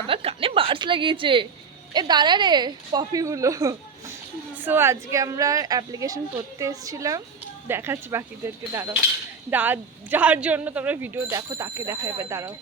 আবার কানে বাডস লাগিয়েছে। এ দাঁড়া রে পপিগুলো। সো আজকে আমরা অ্যাপ্লিকেশন করতে এসেছিলাম, দেখাচ্ছি বাকিদেরকে। দাঁড়াও, যার জন্য তোমরা ভিডিও দেখো তাকে দেখা এবার। দাঁড়াও,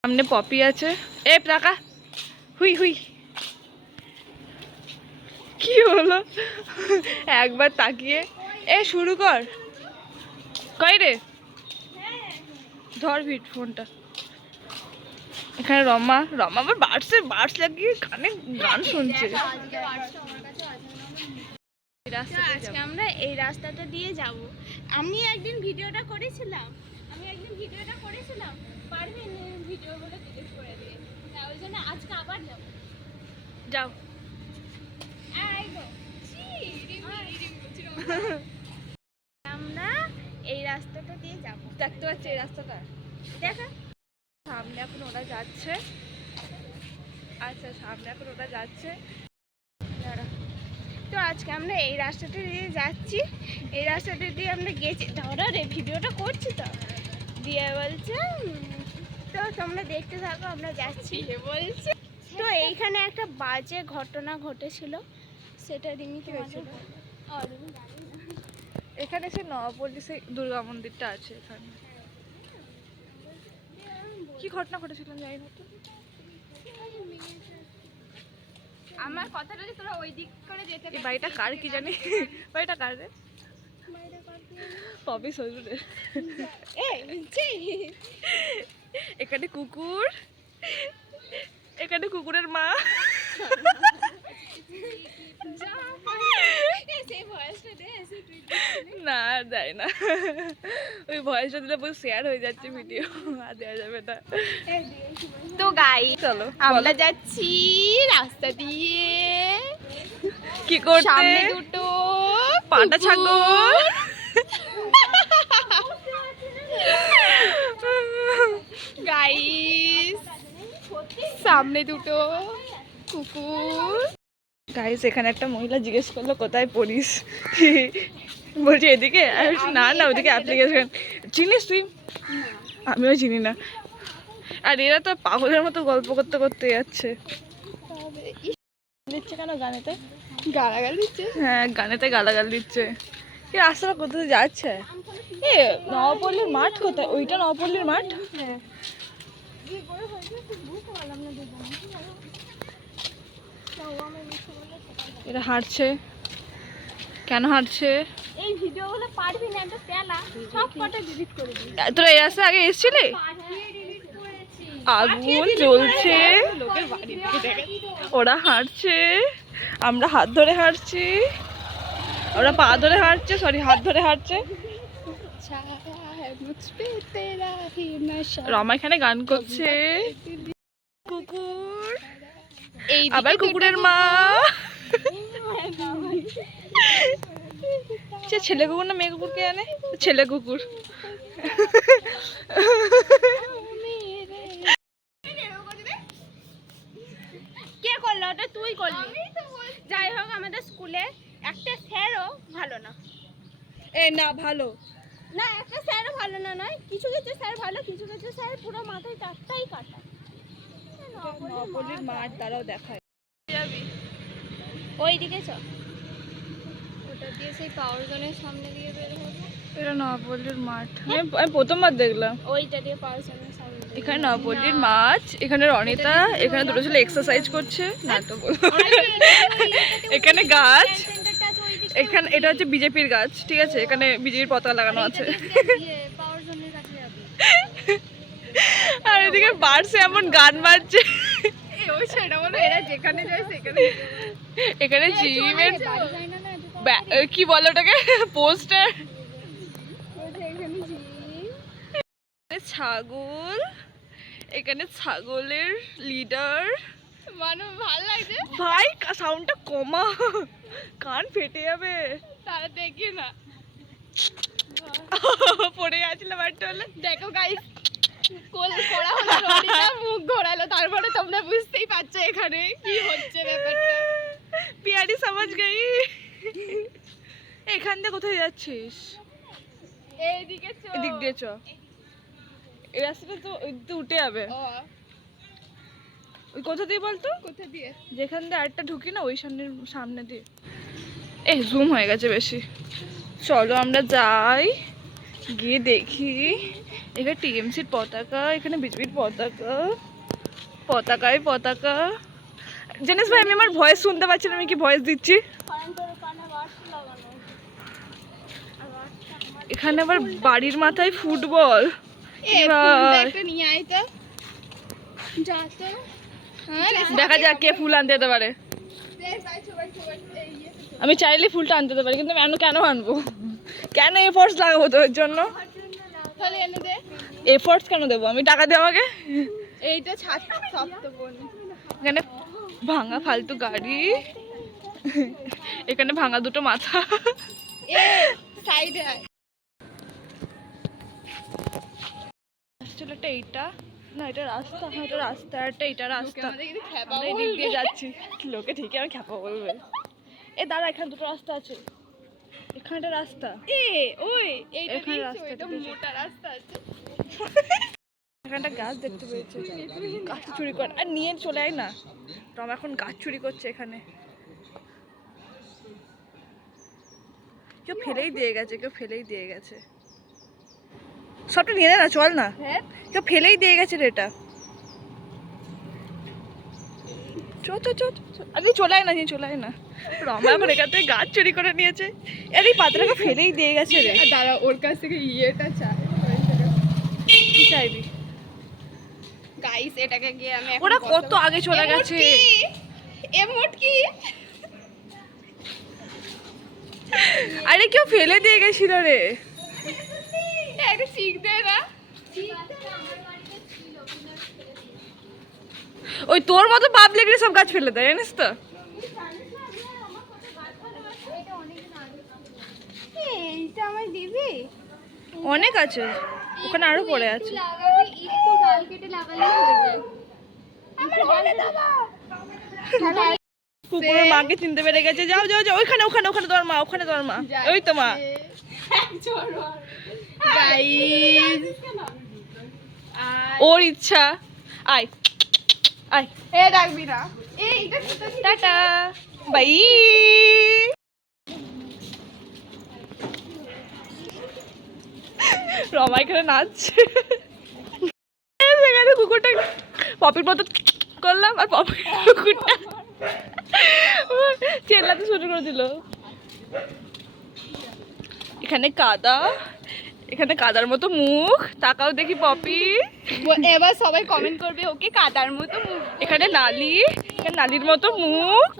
সামনে পপি আছে। এ টাকা হুই হুই, কি হলো একবার তাকিয়ে। এ শুরু কর। কই রে, ধর ফোনটা। এখানে রমা আবার বাডস লাগিয়ে কানে গান শুনছে। আজকে আমরা এই রাস্তাটা দিয়ে যাব। আমি একদিন ভিডিওটা করেছিলাম পারবেন ভিডিওগুলো ডিলিট করে দিয়ে, ওই জন্য আজকে আবার যাব। যাও। আমরা এই রাস্তাটা দিয়ে যাব। দেখতে পাচ্ছি এই রাস্তাটা, দেখা সামনে এখন ওরা যাচ্ছে। আচ্ছা, সামনে এখন ওরা যাচ্ছে। তো আজকে আমরা এই রাস্তাটা দিয়ে যাচ্ছি। এই রাস্তাটা দিয়ে আমরা গেছি, ধরো রে ভিডিওটা করছি তো, দিয়ে বলছে তো তোমরা দেখতে থাকো আমরা যাচ্ছি বলছে। তো এইখানে একটা বাজে ঘটনা ঘটেছিল, সেটা রিমি কি হয়েছিল? এখানে সে নবপল্লী সেই দুর্গা মন্দিরটা আছে, এখানে কি ঘটনা ঘটেছিল জানি না তো। আমার কথাটা যে তোরা ওই দিক করে যেতে এই বাড়িটা কার কি জানি, বাড়িটা কার রে? পপি শ্বশুরে। এখানে কুকুর, এখানে কুকুরের মা। না দেয় না, ওই ভয়েসটা দিলে পুরো শেয়ার হয়ে যাচ্ছে ভিডিও, আর দেওয়া যাবে না। তো গাই চলো আমরা যাচ্ছি রাস্তা দিয়ে। কি করতে? সামনে দুটো পাটা ছাগল। গাইস সামনে দুটো কুকুর। গাইস এখানে একটা মহিলা জিজ্ঞেস করলো কোথায় পড়িস, বলছি এদিকে। না না, ওদিকে অ্যাপ্লিকেশন। চিনিস তুই? আমিও চিনি না। আর এরা তো পাগলের মতো গল্প করতে করতে যাচ্ছে। দিচ্ছে কেন গানেতে? গালাগাল দিচ্ছে। হ্যাঁ, গানেতে গালাগাল দিচ্ছে। কি রাস্তাটা কোথায় যাচ্ছে? এ নবপল্লীর মাঠ কোথায়? ওইটা নবপল্লীর মাঠ? এরা হাঁটছে, কেন হাঁটছে? এই ভিডিওগুলো পারবি না, একটা তেলা সব কটা ডিলিট করে দিবি। তোরা এই রাস্তায় আগে এসেছিলি? আগুন জ্বলছে, ওরা হাঁটছে, আমরা হাত ধরে হাঁটছি, ওরা পা ধরে হাঁটছে, সরি হাত ধরে হাঁটছে। রমা এখানে গান করছে। কুকুর, আবার কুকুরের মা। সে ছেলে কুকুর না মেয়ে কুকুরকে আনে? ছেলে কুকুর। কে করলো ওটা? তুই করলি। যাই হোক, আমাদের স্কুলে একটা স্যারও ভালো না। এ না ভালো না, একটা স্যারও ভালো না নয়, কিছু কিছু স্যার ভালো, কিছু কিছু স্যার পুরো মাথায় টাটটাই কাটা। নবপল্লীর মাঠ দ্বারাও দেখায়। ওইদিকে চ, ওটা দিয়ে সেই পাওয়ার জোনের সামনে দিয়ে বের হবে। এটা নবপল্লীর মাঠ, আমি প্রথমবার দেখলাম। ওইটা দিয়ে পাওয়ার জোনের সামনে। এখানে নবপল্লীর মাঠ, এখানে রনিতা, এখানে দুটো ছেলে এক্সারসাইজ করছে। না তো বলবো, এখানে গাছ, এখানে এটা হচ্ছে বিজেপির গাছ, ঠিক আছে? এখানে বিজেপির পতাকা লাগানো আছে। আর এদিকে বাড়ছে এমন গান বাজছে। এখানে জিমের কি বলে ওটাকে, পোস্টার। ছাগল, এখানে ছাগলের লিডার। মানে ভালো লাগছে ভাই, সাউন্ডটা কমা, কান ফেটে যাবে। তারা দেখি না, পড়ে গেছিল বাড়িটা হলে। দেখো গাইস, কোল পড়া হলো, রনিতা মুখ ঘোরালো, তারপরে তোমরা বুঝতেই পারছো এখানে কি হচ্ছে ব্যাপারটা। পিয়ারি সমাজ গাই। এখান দিয়ে কোথায় যাচ্ছিস? এইদিকে চ, এদিক দিয়ে চ, এই রাস্তাটা তো উঠে যাবে। ওই কোথা দিয়ে বলতো, কোথা দিয়ে? যেখান দিয়ে আরেকটা ঢুকি না ওই সামনে দিয়ে। জুম হয়ে গেছে বেশি। চলো আমরা যাই, গিয়ে দেখি। এখানে টিএমসির পতাকা, এখানে বিজেপির পতাকা, পতাকায় পতাকা। জানিস ভাই আমি আমার ভয়েস শুনতে পাচ্ছি না, আমি কি ভয়েস দিচ্ছি। এখানে আবার বাড়ির মাথায় ফুটবল। একটা নিয়ে আয় তো, যা তো। দেখা যাক কে ফুল আনতে যেতে পারে। আমি চাইলে ফুলটা আনতে যেতে পারি, কিন্তু আমি কেন আনবো, কেন এফোর্টস লাগাবো তোর জন্য? তাহলে এনে দে। এফোর্টস কেন দেবো আমি, টাকা দে আমাকে। এইটা ছাড় সব তো বোন। এখানে ভাঙা ফালতু গাড়ি, এখানে ভাঙা দুটো মাথা। সাইডে আয়। আসলে একটা এইটা না, এটা রাস্তা, হ্যাঁ এটা রাস্তা, একটা এটা রাস্তা। আমাদের কিন্তু খ্যাপা আমরা এদিক দিয়ে যাচ্ছি, লোকে ঠিকই আমি খ্যাপা বলবে। দাঁড়া, এখানে দুটো রাস্তা আছে, এখানে একটা রাস্তা। ওই এইটা এখানে দিয়েছে, রাস্তা ওইটা দিয়েছে। মোটা রাস্তা আছে। এখানে একটা গাছ দেখতে পেয়েছে, গাছ চুরি কর আর নিয়ে চলে আয় না। তো আমার এখন গাছ চুরি করছে এখানে। কেউ ফেলেই দিয়ে গেছে, কেউ ফেলেই দিয়ে গেছে। সবটা নিয়ে না, চল না। হ্যাঁ কেউ ফেলেই দিয়ে গেছে রে এটা। চো চো চো চো। আরে চলে আয় না, নিয়ে চলে আয় না। রমা এখন এখান থেকে গাছ চুরি করে নিয়েছে। আরে এই পাতাটাকে ফেলেই দিয়ে গেছে রে। দাঁড়া, ওর কাছ থেকে ইয়েটা চাই। কি চাইবি? গাইস এটাকে গিয়ে আমি এখন ওরা কত বসাবো। আগে চলে গেছে। এমোট কি? আরে কেউ ফেলে দিয়ে গেছিল রে। একটা শিখ দে না। ওই তোর মতো পাবলিকলি সব গাছ ফেলে দেয়, জানিস তো। এইটা আমায় দিবি? অনেক আছে, ওখানে আরো পড়ে আছে। একটু ডাল কেটে লাগালে হয়ে যায়। কুকুরের মাকে চিনতে পেরে গেছে। যাও যাও যাও, ওইখানে ওখানে ওখানে তোর মা, ওখানে তোর মা, ওই তো মা। গাইস ওর ইচ্ছা। আয় আয়, এ ডাকবি না। এইটা টাটা বাই। রমা এখানে নাচছে, সেখানে কুকুরটা পপির মতো করলাম, আর পপির কুকুরটা চেল্লাতে শুরু করে দিল। এখানে কাদা, এখানে কাদার মতো মুখ, তাকাও দেখি পপি। এবার সবাই কমেন্ট করবে ওকে কাদার মতো মুখ। এখানে নালি, এখানে নালির মতো মুখ।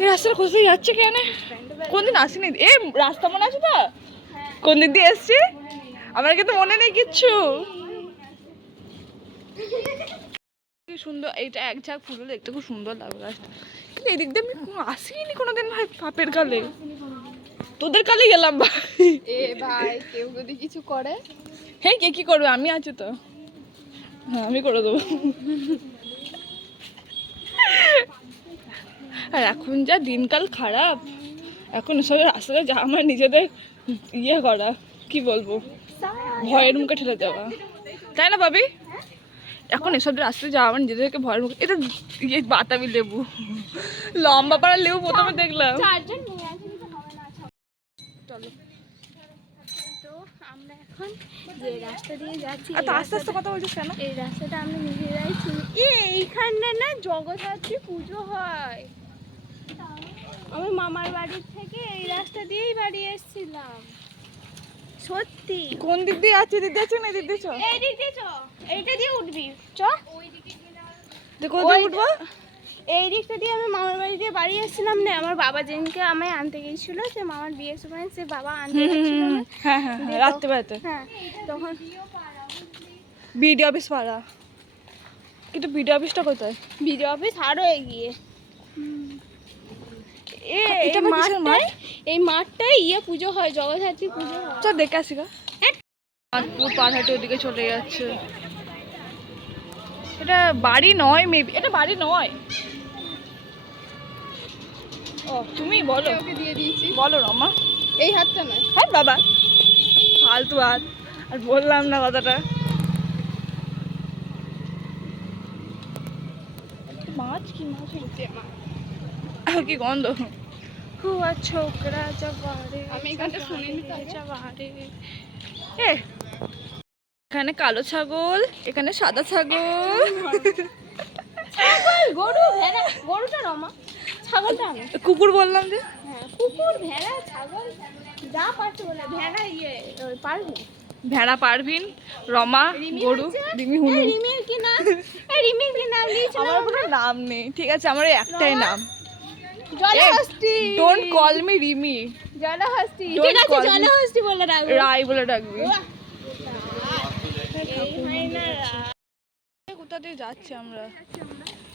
এই রাস্তাটা কোথায় যাচ্ছে কেন? কোনদিন আসিনি, রাস্তা মনে আছে তো? কোন দিক দিয়ে এসছি আমার কিন্তু মনে নেই কিচ্ছু। কি সুন্দর, এইটা এক ঝাঁক ফুল দেখতে খুব সুন্দর লাগবে গাছটা, কিন্তু এই দিক দিয়ে আমি আসিনি কোনোদিন ভাই। বাপের কালে, তোদের কালে গেলাম ভাই। এ ভাই কেউ যদি কিছু করে, হ্যাঁ কে কি করবে, আমি আছি তো। হ্যাঁ আমি করে দেবো। আর এখন যা দিনকাল খারাপ, এখন এসব রাস্তাটা যা আমার নিজেদের ইয়ে করা, কি বলবো, ভয়ের মুখে ঠেলে দেওয়া, তাই না ভাবি? এখন এসব রাস্তায় যাওয়া আমার নিজেদেরকে ভয়ের মুখে। এটা ইয়ে বাতাবি লেবু, লম্বা পাড়ার লেবু প্রথমে দেখলাম। চারজন নিয়ে আসেন তো হবে না। চলো, তো আমরা এখন যে রাস্তা দিয়ে যাচ্ছি, আর তো আস্তে আস্তে কথা বলছিস কেন? এই রাস্তাটা আমরা নিজেরাই চিনি। এইখানে না জগদ্ধাত্রী পুজো হয়। আমার মামার বাড়ির থেকে এই রাস্তা দিয়েই বাড়ি এসেছিলাম। সত্যি। কোন দিক দিয়ে আছে, দিক দিয়ে আছে না দিক দিয়ে চ, এই দিক দিয়ে চ, এইটা দিয়ে উঠবি চ। কোথায় উঠবো? এই দিকটা দিয়ে আমি মামার বাড়ি দিয়ে বাড়ি এসেছিলাম না, আমার বাবা যেদিনকে আমায় আনতে গিয়েছিল, সে মামার বিয়ের সময় সে বাবা আনতে গেছিল না। হ্যাঁ হ্যাঁ হ্যাঁ, রাত্রে বেড়াতে। হ্যাঁ তখন বিডিও অফিস পাড়া, কিন্তু বিডিও অফিসটা কোথায়? বিডিও অফিস আরো এগিয়ে। এটা আবার কিসের মাঠ? এই মাঠটাই ইয়ে পুজো হয়, জগদ্ধাত্রী পুজো হয়। চল দেখে আসি গা। চাঁদপুর পার হাটে ওদিকে চলে যাচ্ছে। এটা বাড়ি নয়, মেবি এটা বাড়ি নয়। ও তুমি বলো, ওকে দিয়ে দিয়েছি। বলো রমা। এই হাতটা নয়। হ্যাঁ বাবা, ফালতু হাত, আর বললাম না কথাটা। মাছ কি মাছ হচ্ছে কি গন্ধ। হুয়া ছোকরা জবারে, আমি এই গানটা শুনিনি তো আগে। জবারে। এখানে কালো ছাগল, এখানে সাদা ছাগল। ছাগল, গরু, ভেড়া। গরুটা রমা, ছাগলটা আমি। কুকুর বললাম যে। হ্যাঁ, কুকুর, ভেড়া, ছাগল যা পারছে বলে। ভেড়া পারবি। ভেড়া পারভিন, রমা, গরু, রিমি, হুনু। রিমির কি নাম? রিমির কি নাম দিয়েছিল? আমার কোনো নাম নেই, ঠিক আছে, আমার এই একটাই নাম। জলহস্তি। ডোন্ট কল মি রিমি, জলহস্তি। Don't ঠিক আছে, call me- জলহস্তি বলে রাখবো। রাই বলে ডাকবি। এই হয় না কোথা দিয়ে যাচ্ছি আমরা?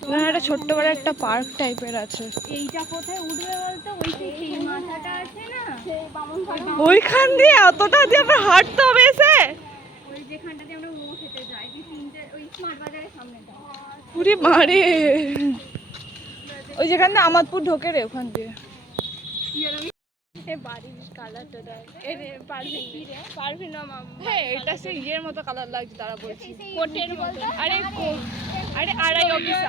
এখানে একটা ছোট্ট করে একটা পার্ক টাইপের আছে। এইটা কোথায় উঠবে বলতো? ওই সেই মাথাটা আছে না, সেই বামন পাড়া, ওইখান দিয়ে এতটা দিয়ে আবার হাঁটতে হবে এসে? ওই যেখানটাতে আমরা মোমো খেতে যাই, যে তিনটে, ওই স্মার্ট বাজারের সামনেটা। পুরি মারে, ওই যেখান দিয়ে আমাদপুর ঢোকে রে, ওখান দিয়ে। এ বাড়ির কালারটা দেখ। এ রে পারভিন, কি রে? পারভিন না মাম। হ্যাঁ, এটা সেই ইয়ের মতো কালার লাগছে, তারা বলছি। কোটের মতো। আরে আরে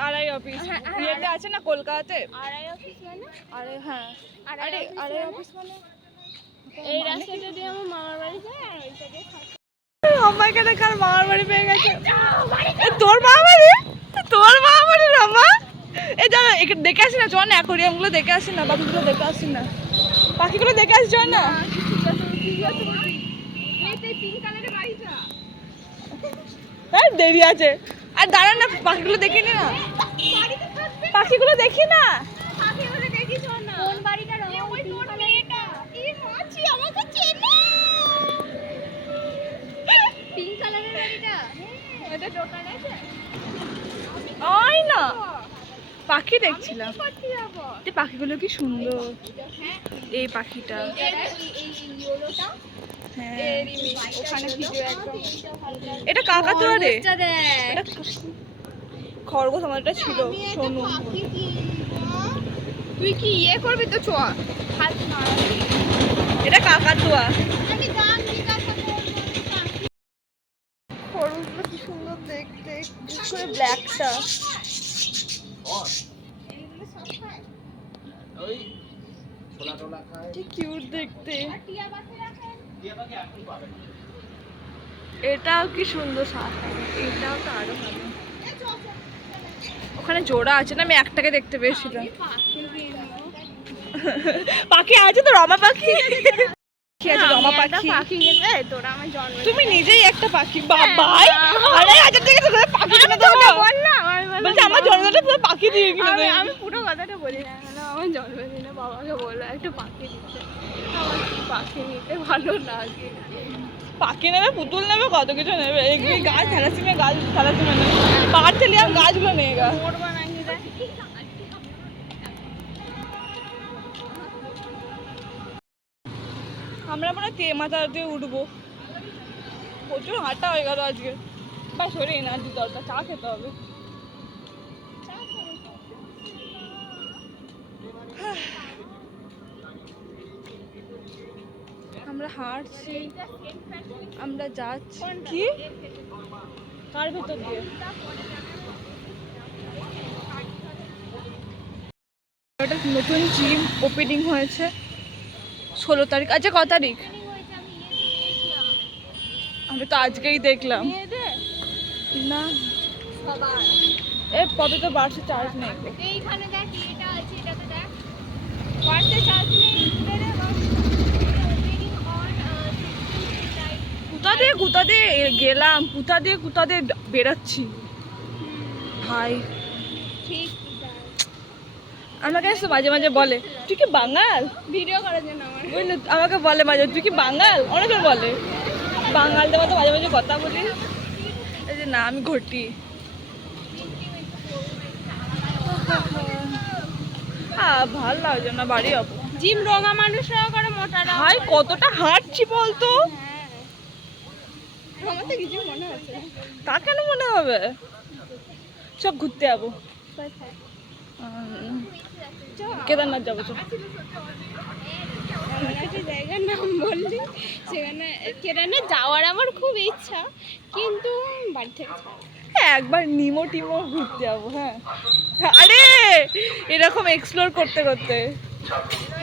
আড়াই অফিস ইয়েতে আছে না কলকাতাতে। আড়াই অফিস মানে? আরে হ্যাঁ, আড়াই আরে অফিস আড়াই মানে? অফিস মানে এই রাস্তাটা দিয়ে আমার মামার বাড়ি যায়, আর ওইটা দিয়ে থাকে। আমাকে দেখে আর মামার বাড়ি পেয়ে গেছে। এ, তোর মামা বাড়ি? তোর মামা বাড়ি রামা? এই দাঁড়া, দেখে আসি না, চল না, অ্যাকোরিয়ামগুলো দেখে আসি না, পাখিগুলো দেখে আসি না, পাখিগুলো দেখে আসি, চল না। হ্যাঁ, দেরি আছে, আর দাঁড়া না, পাখিগুলো দেখি না, পাখিগুলো দেখি না। কোন বাড়িটা রঙ? ওই তোর মেয়েটা। এই মাছি আমাকে চেনে। পিঙ্ক কালারের বাড়িটা। ওটা দোকান আছে। ওই না, পাখি দেখছিলাম। করতে যাবো। এই পাখিগুলো কি সুন্দর, এই পাখিটা। এই ইয়েলোটা। হ্যাঁ, ওখানে ভিডিও একদম। এটা কাকাতুয়া রে, খরগোশটা দেখ। এটা খরগোশ আমারটা ছিল, সোনু। তুই কি ইয়ে করবি তো? চো হাত মারাবি। এটা কাকাতুয়া। আমি গান জিজ্ঞাসা করবো। খরগোশগুলো কি সুন্দর দেখতে, বিশেষ করে ব্ল্যাকটা। কি কিউট দেখতে। এটাও কি সুন্দর শাখা, এটাও তো আরো ভালো। ওখানে জোড়া আছে না, আমি একটাকে দেখতে পেয়েছিলাম। পাখি আছে তো, রমা পাখি। কি আছে, রমা পাখি। পাখি কিনবে তোরা? আমার জন্ম তুমি নিজেই একটা পাখি, বাবাই। আরে হাজার টাকা তোকে পাখি কিনে দেবো। বললাম, আমি বলছি আমার জন্মদিনে তোর পাখি দিয়ে কিনে দেবো। আমি পুরো কথাটা বলি না। আমার জন্মদিনে বাবাকে বললো একটা পাখি দিতে। আমার কি পাখি নিতে ভালো লাগে। পাখি নেবে, পুতুল নেবে, কত কিছু নেবে। এই গাছ থ্যালাসেমিয়া, গাছ থ্যালাসেমিয়া নেবে, পাহাড় থেকে আর গাছগুলো নিয়ে গা। মোড় বানাইনি দেখ। আমরা মনে হয় মাথা দিয়ে উঠবো, প্রচুর হাঁটা হয়ে গেল আজকে। বা শরীর এনার্জি দরকার, চা খেতে হবে। আমরা হাঁটছি, আমরা যাচ্ছি। কি কার ভেতর দিয়ে? একটা নতুন জিম ওপেনিং হয়েছে 16 তারিখ। আচ্ছা, ক তারিখ? আমি তো আজকেই দেখলাম। না, এ কবে তো বাড়ছে, চার্জ নেই। এইখানে দেখ, এটা আছে, এটাতে দেখ। বাড়তে চার্জ নেই। কোথা দিয়ে গেলাম, কোথা দিয়ে বেরোচ্ছি ভাই। ঠিক আমাকে এসে মাঝে মাঝে বলে তুই কি বাঙাল, ভিডিও করার জন্য আমার। বুঝলি, আমাকে বলে মাঝে তুই কি বাঙাল, অনেকজন বলে বাঙালদের মতো মাঝে মাঝে কথা বলি। এই যে না, আমি ঘটি। ভাল লাগছে না, বাড়ি যাবো। জিম রঙা মানুষরাও করে, মোটারা। ভাই কতটা হাঁটছি বলতো, আমার তো কিছু মনে হচ্ছে না। তা কেন মনে হবে? সব ঘুরতে যাবো, কেদারনাথ যাবো। এমন একটা জায়গার নাম বললি সেখানে কেরানে যাওয়ার আমার খুব ইচ্ছা, কিন্তু বাড়ি থেকে ছাড়ে না। হ্যাঁ একবার নিমো টিমো ঘুরতে যাবো। হ্যাঁ আরে এরকম এক্সপ্লোর করতে করতে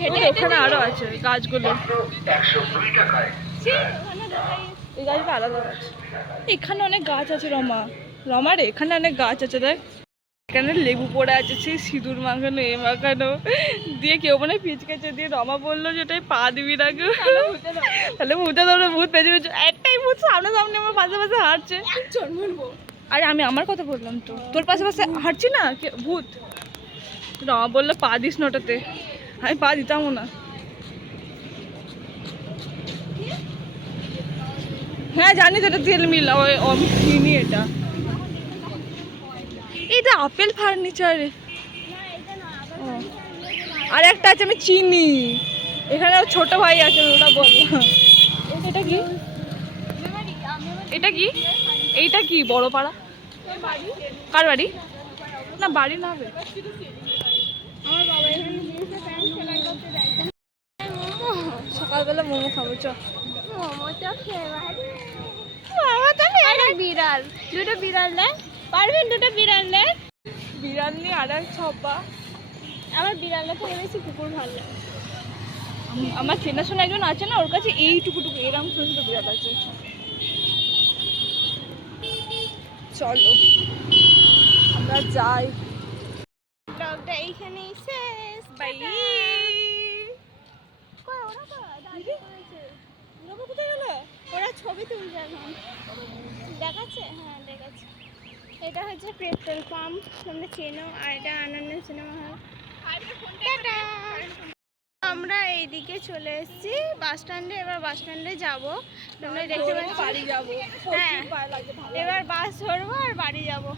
হেঁটে ওখানে আরো আছে গাছগুলো, সেই ওখানে দেখাই এই গাছটা আলাদা গাছ। এখানে অনেক গাছ আছে রমা, রমা রে এখানে অনেক গাছ আছে দেখ। এখানে লেবু পড়ে আছে, সেই সিঁদুর মাখানো এ মাখানো দিয়ে কেউ মানে পিচকেছে দিয়ে রমা বললো যে ওটাই পা দিবি না কেউ, তাহলে ভূতে ধরো, ভূত পেঁচে পেঁচে একটাই ভূত সামনে সামনে আমার পাশে পাশে হাঁটছে। একজন বলবো আরে আমি আমার কথা বললাম তো, তোর পাশে পাশে হাঁটছি না ভূত। রমা বললো পা দিস না ওটাতে, আমি পা দিতামও না। হ্যাঁ জানি তো এটা তেল মিল, ওই আমি কিনি এটা। এটা আপেল ফার্নিচার। না, এটা না, আবার আর একটা আছে আমি চিনি, এখানে ওর ছোট ভাই আছে ওটা বললাম। এটা কি, এটা কি, এইটা কি বড় পাড়া? কার বাড়ি? না বাড়ি না হবে। আমার বাবা এখানে জিনিসটা প্যান্ট সেলাই করতে দেয়। মোমো, সকালবেলা মোমো খাবো চ। মোমো তো খেয়ে বাড়ি। বাবা তো একটা বিড়াল, দুটো বিড়াল দেয়, পারবেন দুটো বিড়াল দেয়। বিড়াল নিয়ে আর এক ছপা। আমার বিড়ালটা থেকে বেশি কুকুর ভালো লাগে। আমার চেনাশোনা একজন আছে না, ওর কাছে এইটুকুটুকু এরকম ছোট ছোট বিড়াল আছে। চলো আমরা যাই। ব্লগটা এইখানেই শেষ। বাই। কই ওরা কই? দাঁড়িয়ে পড়েছে। কোথায় গেল? ওরা ছবি তুলছে এখন। দেখাচ্ছে? হ্যাঁ দেখাচ্ছে। এটা হচ্ছে পেট্রোল পাম্প, তোমরা চেনো, আর এটা আনন্দ সিনেমা হল। টাটা। আমরা এইদিকে চলে এসেছি বাস স্ট্যান্ডে, এবার বাস স্ট্যান্ডে যাবো। তোমরা দেখতে পাচ্ছ বাড়ি যাবো। হ্যাঁ, এবার বাস ধরবো আর বাড়ি যাবো।